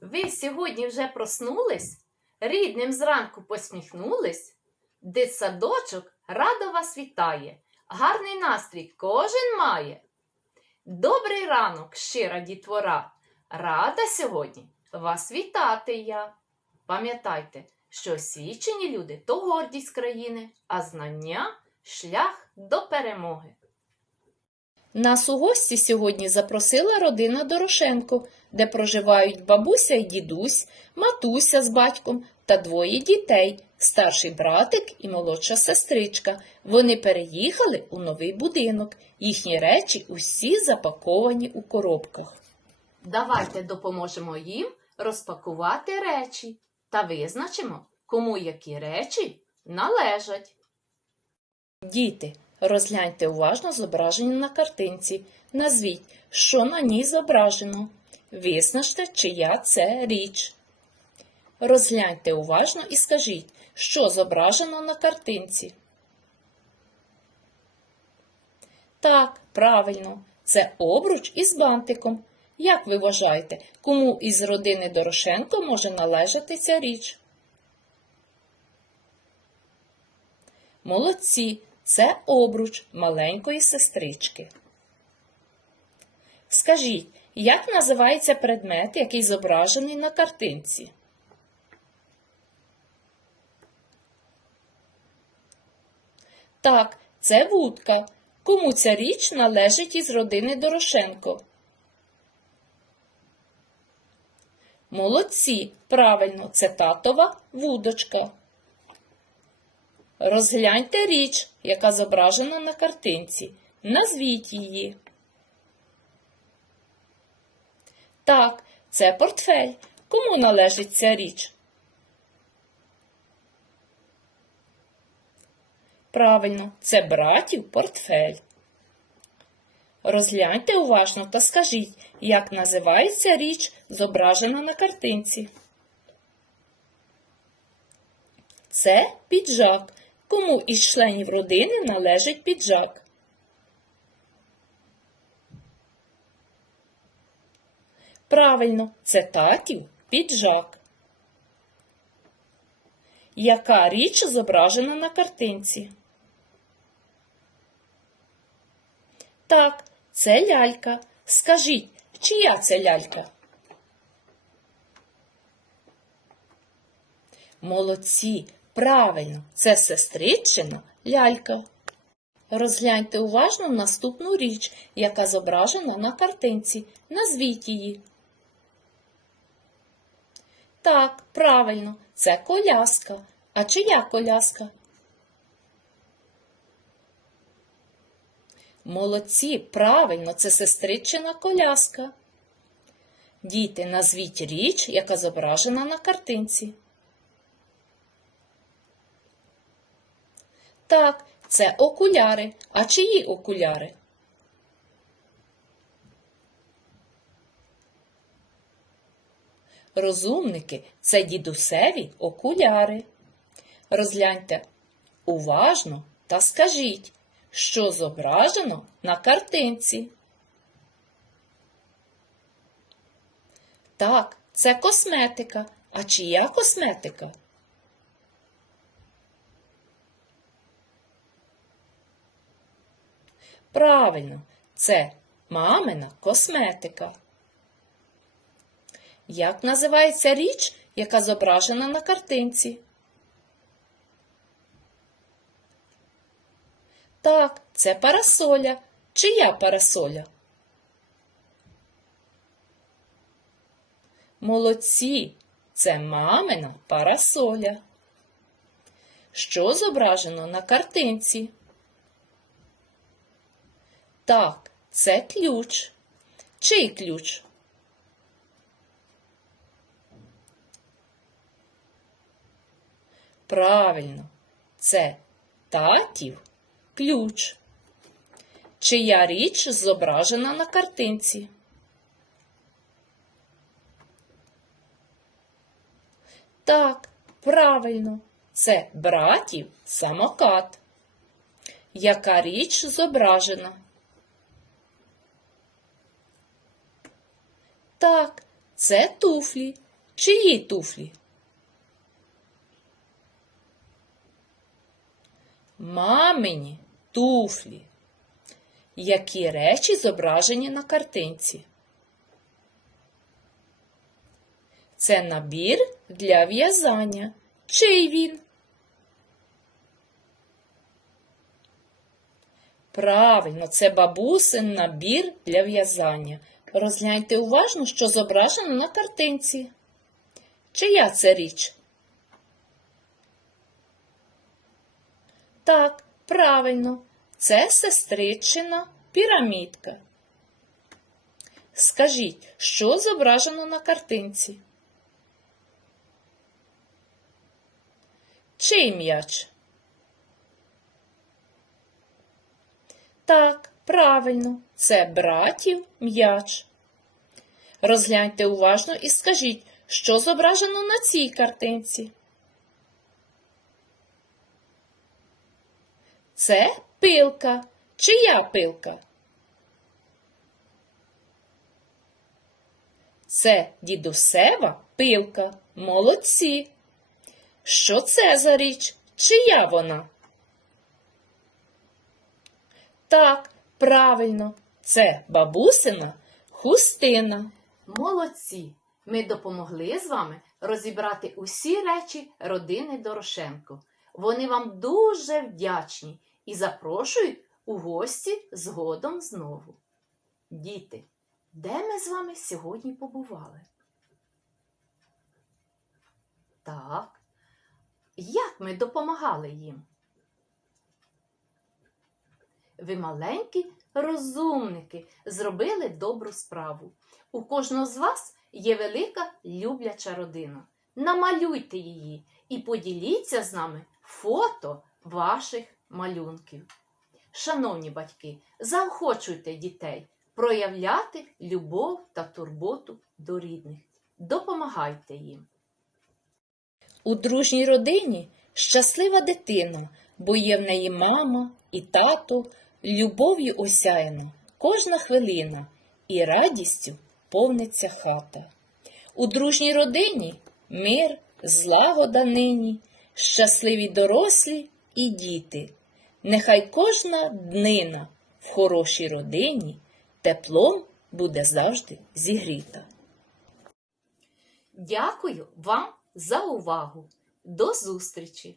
Ви сьогодні вже проснулись? Рідним зранку посміхнулись? Дитсадочок радо вас вітає. Гарний настрій кожен має. Добрий ранок, щира дітвора. Рада сьогодні вас вітати я. Пам'ятайте, що освічені люди то гордість країни, а знання шлях до перемоги. Нас у гості сьогодні запросила родина Дорошенко, де проживають бабуся і дідусь, матуся з батьком та двоє дітей, старший братик і молодша сестричка. Вони переїхали у новий будинок. Їхні речі усі запаковані у коробках. Давайте допоможемо їм розпакувати речі та визначимо, кому які речі належать. Діти, розгляньте уважно зображення на картинці. Назвіть, що на ній зображено. Визначте, чия це річ. Розгляньте уважно і скажіть, що зображено на картинці. Так, правильно, це обруч із бантиком. Як ви вважаєте, кому із родини Дорошенко може належати ця річ? Молодці, це обруч маленької сестрички. Скажіть, як називається предмет, який зображений на картинці? Так, це вудка. Кому ця річ належить із родини Дорошенко? Молодці, правильно, це татова вудочка. Розгляньте річ, яка зображена на картинці. Назвіть її. Так, це портфель. Кому належить ця річ? Правильно, це братів портфель. Розгляньте уважно та скажіть, як називається річ, зображена на картинці. Це піджак. Кому із членів родини належить піджак? Правильно, це татів піджак. Яка річ зображена на картинці? Так, це лялька. Скажіть, чия це лялька? Молодці, правильно, це сестричина лялька. Розгляньте уважно наступну річ, яка зображена на картинці. Назвіть її. Так, правильно, це коляска. А чия коляска? Молодці, правильно, це сестричина коляска. Діти, назвіть річ, яка зображена на картинці. Так, це окуляри. А чиї окуляри? Розумники це дідусеві окуляри. Розгляньте уважно та скажіть, що зображено на картинці. Так, це косметика. А чия косметика? Правильно, це мамина косметика. Як називається річ, яка зображена на картинці? Так, це парасоля. Чия парасоля? Молодці, це мамина парасоля. Що зображено на картинці? Так, це ключ. Чий ключ? Правильно, це татів ключ. Чия річ зображена на картинці? Так, правильно, це братів самокат. Яка річ зображена? Так, це туфлі. Чиї туфлі? Мамині туфлі. Які речі зображені на картинці? Це набір для в'язання. Чий він? Правильно, це бабусин набір для в'язання. Розгляньте уважно, що зображено на картинці. Чия це річ? Так, правильно, це сестричина пірамідка. Скажіть, що зображено на картинці? Чий м'яч? Так, правильно, це братів м'яч. Розгляньте уважно і скажіть, що зображено на цій картинці. Це пилка. Чия пилка? Це дідусева пилка. Молодці. Що це за річ? Чия вона? Так, правильно, це бабусина хустина. Молодці! Ми допомогли з вами розібрати усі речі родини Дорошенко. Вони вам дуже вдячні і запрошують у гості згодом знову. Діти, де ми з вами сьогодні побували? Так. Як ми допомагали їм? Ви маленькі розумники зробили добру справу. У кожного з вас є велика любляча родина. Намалюйте її і поділіться з нами фото ваших малюнків. Шановні батьки, заохочуйте дітей проявляти любов та турботу до рідних. Допомагайте їм. У дружній родині щаслива дитина, бо є в неї мама і тато, любов'ю осяяна кожна хвилина і радістю повниться хата. У дружній родині мир, злагода нині, щасливі дорослі і діти. Нехай кожна днина в хорошій родині теплом буде завжди зігріта. Дякую вам за увагу. До зустрічі!